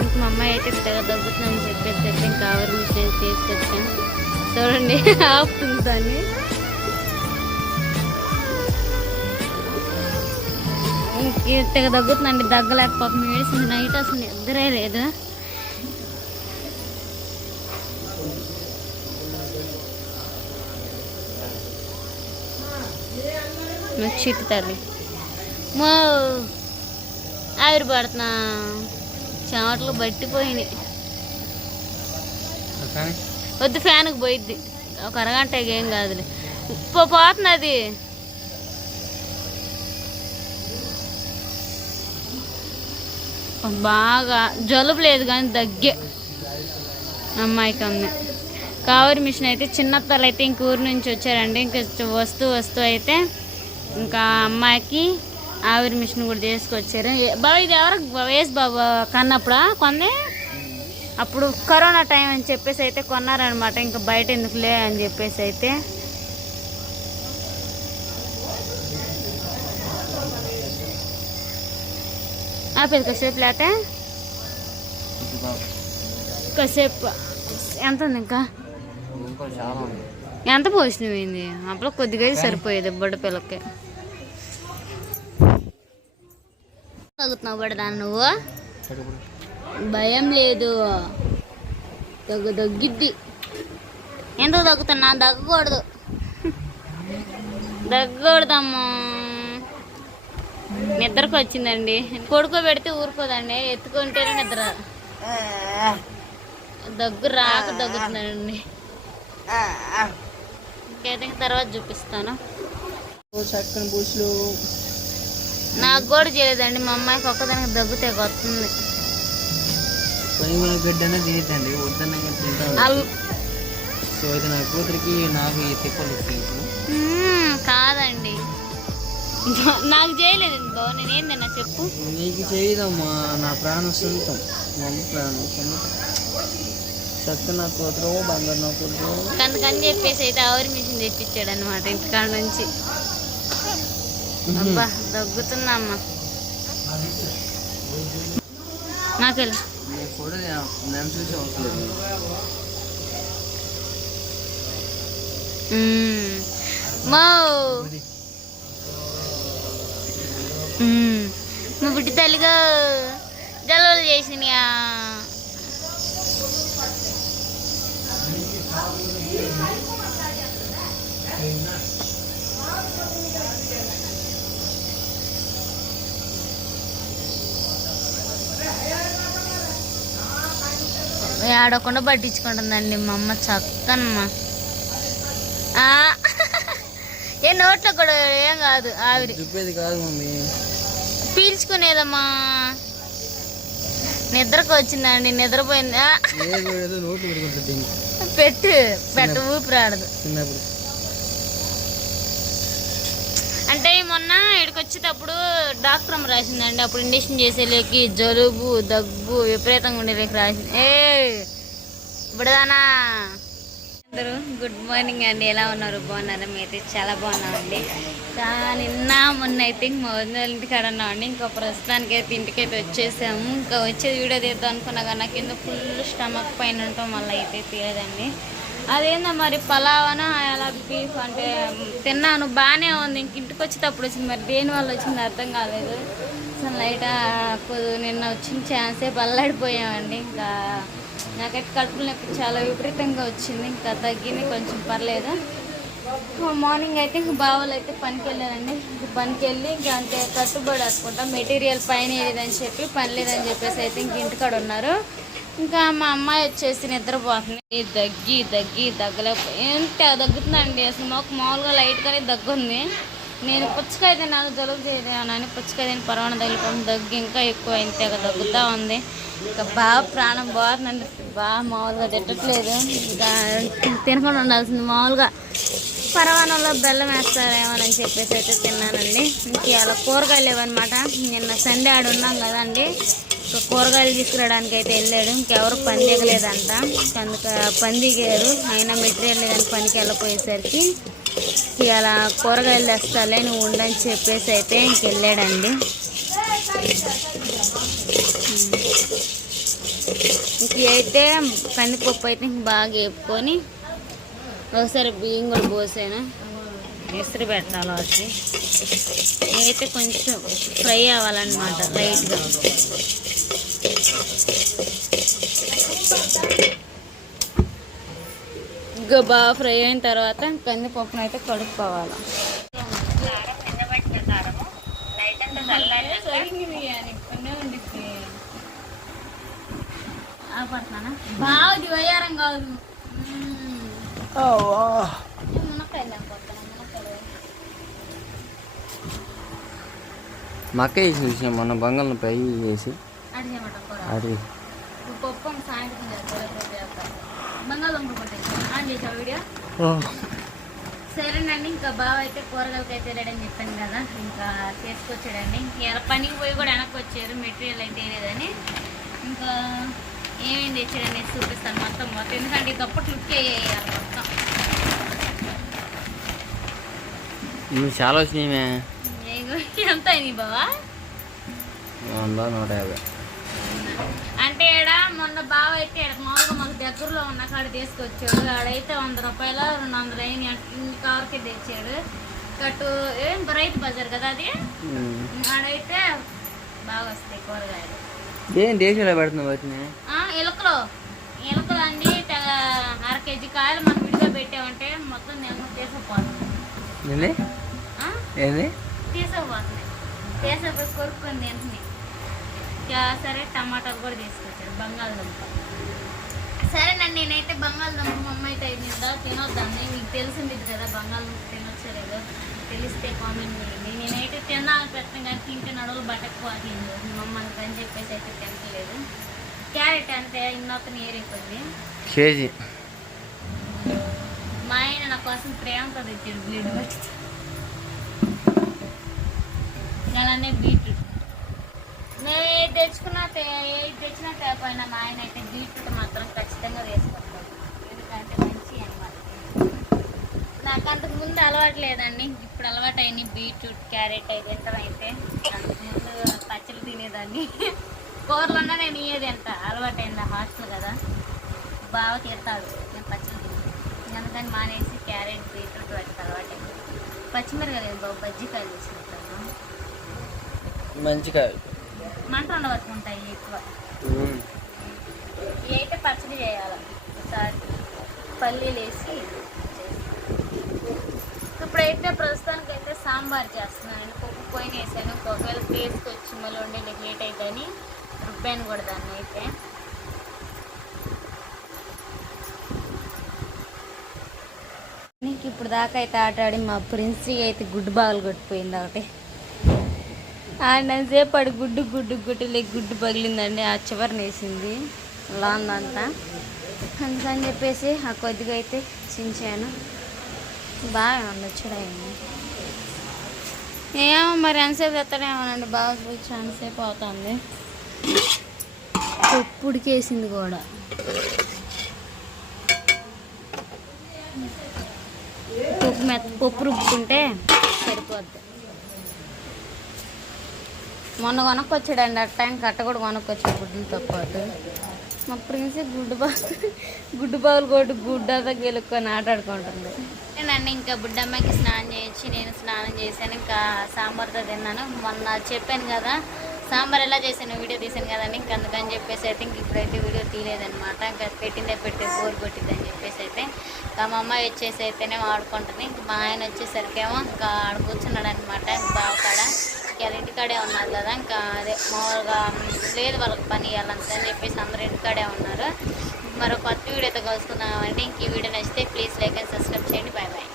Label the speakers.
Speaker 1: దానికి మా అమ్మాయి అయితే తెగ దగ్గుతుందని చెప్పేసి అయితే ఇంకా ఆవిరి మిషన్ తీసుకొచ్చాను. చూడండి ఆపుతుంది దాన్ని. ఇంక తెగ దగ్గుతుందండి దగ్గలేకపోతుంది. వేసింది నైట్ అసలు నిద్రే లేదు. నాకు చిట్టు మో ఆవిరి పడుతున్నా. చెమటలు బట్టిపోయినాయి వద్దు ఫ్యాన్కి పోయిద్ది. ఒక అరగంట ఏం కాదులే. పోతుంది అది బాగా జలుబు లేదు కానీ దగ్గే. అమ్మాయికి ఉంది కావరి మిషన్ అయితే చిన్నత్తలు అయితే ఇంక ఊరు నుంచి వచ్చారండి. ఇంకా వస్తూ వస్తూ అయితే ఇంకా అమ్మాయికి ఆవిరి మిషన్ కూడా తీసుకొచ్చారు బాబా ఇది ఎవరికి వేసి బాబా కన్నప్పుడా? కొంది అప్పుడు కరోనా టైం అని చెప్పేసి అయితే కొన్నారనమాట ఇంకా బయట ఎందుకులే అని చెప్పేసి అయితే. ఆపేది కాసేపు లేతే? కాసేపు. ఎంత ఉంది ఇంకా? ఎంత పోసినవింది? అప్పుడు కొద్దిగా సరిపోయేది బుడ్డ పిల్లకి. తగ్గుతున్నావు బడదాన్ని నువ్వు భయం లేదు. దగ్గు దగ్గిద్ది. ఎందుకు దగ్గుతున్నా దగ్గకూడదు. దగ్గకూడదమ్మా. నిద్రకు వచ్చిందండి. కొడుకోబెడితే ఊరుకోదండి. ఎత్తుకుంటేనే నిద్ర. దగ్గు రాక దగ్గుతుందండి ఇంకైతే ఇంక తర్వాత చూపిస్తాను.
Speaker 2: చక్కని బూసులు
Speaker 1: నాకు కూడా చేయలేదండి మా అమ్మాయికి ఒక్కదానికి దగ్గుతే వస్తుంది.
Speaker 2: తినేదండి సో అయితే నా కూతురికి నాకు ఈ తిప్పలు
Speaker 1: కాదండి. నాకు చేయలేదండి బావ. నేనేం తిన్నా చెప్పు.
Speaker 2: నీకు చేయదమ్మా. నా ప్రాణం సొంతం. మా ప్రాణం సొంతం. చక్క నా కూతురు బంగారు నా కూతురు.
Speaker 1: అందుకని చెప్పేసి అయితే ఆవిరి మిషన్ తెప్పించాడు అనమాట ఇంటికాడ నుంచి. అబ్బా దగ్గుతున్నా అమ్మ మ్మ్. మా. బుడ్డి తల్లిగా జలవలు చేసినాయా ఆడకుండా పట్టించుకుంటుందండి. మా అమ్మ చక్కనమ్మా. ఆ, ఏ నోట్లో కూడా ఏం కాదు ఆవిరి.
Speaker 2: కాదు మమ్మీ.
Speaker 1: పీల్చుకునేదమ్మా. నిద్రకు వచ్చిందండి నిద్రపోయింది. పెట్టు పెట్ట ఊపిరాడదు. అంటే మొన్న ఇక్కడికి వచ్చేటప్పుడు డాక్టర్ అమ్మ రాసిందండి. అప్పుడు ఇంజక్షన్ చేసేలేకి జలుబు దగ్గు విపరీతంగా ఉండేలేకి రాసింది. ఏ ఇప్పుడుదానా అందరూ గుడ్ మార్నింగ్ అండి. ఎలా ఉన్నారు? బాగున్నారా? మీరైతే చాలా బాగున్నామండి నిన్న మొన్న అయితే ఇంక మా వదిన ఇంటికాడ ఉన్నామండి ఇంకా ప్రస్తుతానికి అయితే ఇంటికైతే వచ్చేసాము. ఇంకా వచ్చేది వీడియో తీద్దాం అనుకున్నా కానీ నాకు కింద ఫుల్ స్టమక్ పైన ఉండటం వల్ల అయితే తీయదండి. అదేందో మరి పలావన అలా బీఫ్ అంటే తిన్నాను బాగానే ఉంది. ఇంక ఇంటికి వచ్చేటప్పుడు వచ్చింది మరి దేని వల్ల వచ్చింది అర్థం కాలేదు. అసలు లైట్ నిన్న వచ్చిన ఛాన్సే బల్లాడిపోయామండి. ఇంకా నాకైతే కడుపులు నొప్పి చాలా విపరీతంగా వచ్చింది. ఇంకా తగ్గింది కొంచెం పర్లేదు. మార్నింగ్ అయితే ఇంక బావలు అయితే పనికి వెళ్ళానండి ఇంక పనికి వెళ్ళి ఇంకా అంతే కట్టుబడి అనుకుంటా మెటీరియల్ పైన లేదని చెప్పి పని లేదని చెప్పేసి అయితే ఇంక ఇంటికాడ ఉన్నారు. ఇంకా మా అమ్మాయి వచ్చేసి నిద్రపోతుంది. దగ్గి దగ్గి దగ్గలేకపోయి ఎంత దగ్గుతుందండి? అసలు మాకు మామూలుగా లైట్గానే దగ్గుంది. నేను పుచ్చకాయ తిన్నాను జలుబు చేయను పుచ్చకాయ తిని పరవాన తగిలిపోతుంది దగ్గు ఇంకా ఎక్కువ ఇంతే దగ్గుతూ ఉంది. ఇంకా బాగా ప్రాణం బాగుందండి బాగా మామూలుగా తిట్టట్లేదు. ఇంకా తినకుండా ఉండాల్సింది. మామూలుగా పరవాణంలో బెల్లం వేస్తారేమోనని చెప్పేసి అయితే తిన్నానండి. ఇంక అలా కూరగాయలు లేవన్నమాట. నిన్న సండే ఆడున్నాం కదండి. కూరగాయలు తీసుకురావడానికి అయితే వెళ్ళాడు. ఇంకెవరు పని దిగలేదంట అందుక పని దిగారు. అయినా మెటీరియల్ లేదని పనికి వెళ్ళిపోయేసరికి ఇలా కూరగాయలు తెస్తాలే నువ్వు ఉండని చెప్పేసి అయితే ఇంకెళ్ళాడండి ఇంక అయితే కందిపప్పు అయితే ఇంక బాగా వేపుకొని ఒకసారి బియ్యం కూడా పోసాను. ఇస్త్రీ పెట్టాలి వచ్చి ఇవైతే కొంచెం ఫ్రై అవ్వాలన్నమాట లైట్గా. ఇంకా బాగా ఫ్రై అయిన తర్వాత కందిపప్పును అయితే కడుక్కోవాలి. బాగుంది వయ్యారం కాదు మునక్కాయలు లేకపోతున్నా మునక్కాయలు
Speaker 2: మక్క వేసి చూసాం మొన్న బంగాళం పై వేసి
Speaker 1: అడి చేయమంట కూర
Speaker 2: అది
Speaker 1: ఇప్పుడు పప్పు సాయంత్రం చేస్తారు రేపు చేస్తారు బంగాళదుంపలు పట్టేసి ఆన్ చేసావు వీడియో? సరేనండి ఇంకా బావ అయితే కూరగాయలకి అయితే రెడీ అని చెప్పాను కదా ఇంకా చేసుకొచ్చాడండి ఇలా పనికి పోయి కూడా వెనక్కి వచ్చారు మెటీరియల్ అయితే లేదని. ఇంకా ఏమేమి తెచ్చాడని చూపిస్తాను మొత్తం మొత్తం. ఎందుకంటే గప్పటి లుక్ వేయాలి మొత్తం.
Speaker 2: చాలా వచ్చినాయిమే
Speaker 1: ఏగో, ఎంత అయింది బావా?
Speaker 2: వంద నూట యాభై.
Speaker 1: అంటే ఈడ మొన్న బావ అయితే ఈడ మామూలుగా మాకు దగ్గరలో ఉన్న కాడ తీసుకొచ్చాడు. ఆడైతే వంద రూపాయలు రెండు వందలు అయిన కవర్కి తెచ్చాడు. కట్టు ఏం రైతు బజార్ కదా అది. ఆడైతే బాగా వస్తాయి కూరగాయలు.
Speaker 2: ఏం దేశంలో పెడుతున్నావు వాటిని?
Speaker 1: ఆ, ఎలుకలు. ఎలుకలు అండి అర కేజీ కాయలు మనం విడిగా పెట్టామంటే మొత్తం నేను తీసుకుపోతుంది
Speaker 2: ఏంది? ఏంది?
Speaker 1: తీసుకుపోతున్నాయి తీసుకుపోయి కొరుక్కొని ఇంకా సరే టమాటాలు కూడా తీసుకొచ్చాడు బంగాళదుంప. సరే నన్ను నేనైతే బంగాళదుంప మా అమ్మ అయితే అయిందా తినొద్దండి మీకు తెలిసింది కదా బంగాళదుంప తినొచ్చో లేదో? తెలిస్తే కామెంట్ చేయండి నేనైతే తినాలని పెట్టిన కానీ తింటే నడువులు బట్టకపోతుంది. మా అమ్మ అని చెప్పేసి అయితే తినట్లేదు. క్యారెట్ అంతే ఇన్నొత్తని ఏరైపోయింది
Speaker 2: కేజీ.
Speaker 1: మా ఆయన నా కోసం ప్రేమతో తెచ్చాడు బ్లీడ్ వచ్చి అలానే బీట్రూట్ మేము ఏది తెచ్చుకున్నా ఏది తెచ్చినా తేపోయినా మా ఆయన అయితే బీట్రూట్ మాత్రం ఖచ్చితంగా వేసుకుంటాం ఎందుకంటే మంచి అనమాట నాకు అంతకు ముందు అలవాటు లేదండి. ఇప్పుడు అలవాటు అయింది బీట్రూట్ క్యారెట్ అయితే తింటాం అయితే. అంతకు ముందు పచ్చళ్ళు తినేదాన్ని. కూరలున్నా నేను ఇయ్యేది ఎంత? అలవాటు అయింది హాస్టల్ కదా. బాగా తిడతాడు నేను పచ్చలు తిని అందుకని మానేసి క్యారెట్ బీట్రూట్ వాటికి అలవాటు అయింది. పచ్చిమిరకాయలు బాబు? బజ్జికాయలు వేసుకుంటాను
Speaker 2: మంచిగా.
Speaker 1: మంట ఉండబట్టుకుంటాయి ఎక్కువ. అయితే పచ్చడి చేయాలి ఒకసారి పల్లీలు వేసి ఇప్పుడైతే ప్రస్తుతానికి అయితే సాంబార్ చేస్తున్నాను. పప్పు పోయిన వేసాను. ఒకవేళ టేస్ట్కి వచ్చి మళ్ళీ వండే లేట్ అవుతుందని రుబ్బాను కూడా దాన్ని అయితే. నీకు ఇప్పుడు దాకా అయితే ఆట ఆడి మా ప్రిన్సీ అయితే గుడ్డు బాగలు కొట్టిపోయింది ఒకటి. ఆడినంతసేపు ఆడి గుడ్డు గుడ్డు గుడ్డు లేక గుడ్డు పగిలిందండి ఆ చివరిని వేసింది అలా అంతా. అందుకని చెప్పేసి ఆ కొద్దిగా అయితే చించాను. బాగా ఉండొచ్చు ఏమో మరి ఎంతసేపు తెస్తాడేమోనండి బాగా కూర్చో ఎంతసేపు అవుతుంది. పప్పు ఉడికేసింది కూడా. పప్పు మెత్త పప్పు రుబ్బుకుంటే సరిపోద్ది. మొన్న కొనుక్కొచ్చాడండి అట్ట టైం కట్ట కూడా కొనుక్కొచ్చాడు గుడ్లతో పాటు. మా ప్రిన్సీ గుడ్డు బా గుడ్డు బావులు కొట్టు గుడ్డ గెలుక్కొని ఆటాడుకుంటుంది నన్ను ఇంకా బుడ్డమ్మకి స్నానం చేయించి నేను స్నానం చేశాను ఇంకా సాంబార్తో తిన్నాను. మొన్న చెప్పాను కదా సాంబార్ ఎలా చేశాను వీడియో తీసాను కదండి ఇంకా అందుకని చెప్పేసి అయితే ఇంక ఇప్పుడైతే వీడియో తీయలేదనమాట ఇంకా పెట్టిందే పెట్టి బోర్ కొట్టిందని చెప్పేసి అయితే ఇంకా మా అమ్మాయి వచ్చేసి అయితేనే ఆడుకుంటుంది. ఇంకా మా ఆయన వచ్చేసరికేమో ఇంకా ఆడుకూర్చున్నాడు అనమాట బావ కాడ వాళ్ళ ఇంటికాడే ఉన్నారు కదా ఇంకా అదే మామూలుగా లేదు వాళ్ళకి పని ఇవ్వాలంత అని చెప్పేసి అందరూ ఇంటికాడే ఉన్నారు. మరో కొత్త వీడియోతో కలుసుకుందామండి ఇంక ఈ వీడియో నచ్చితే ప్లీజ్ లైక్ అండ్ సబ్స్క్రైబ్ చేయండి.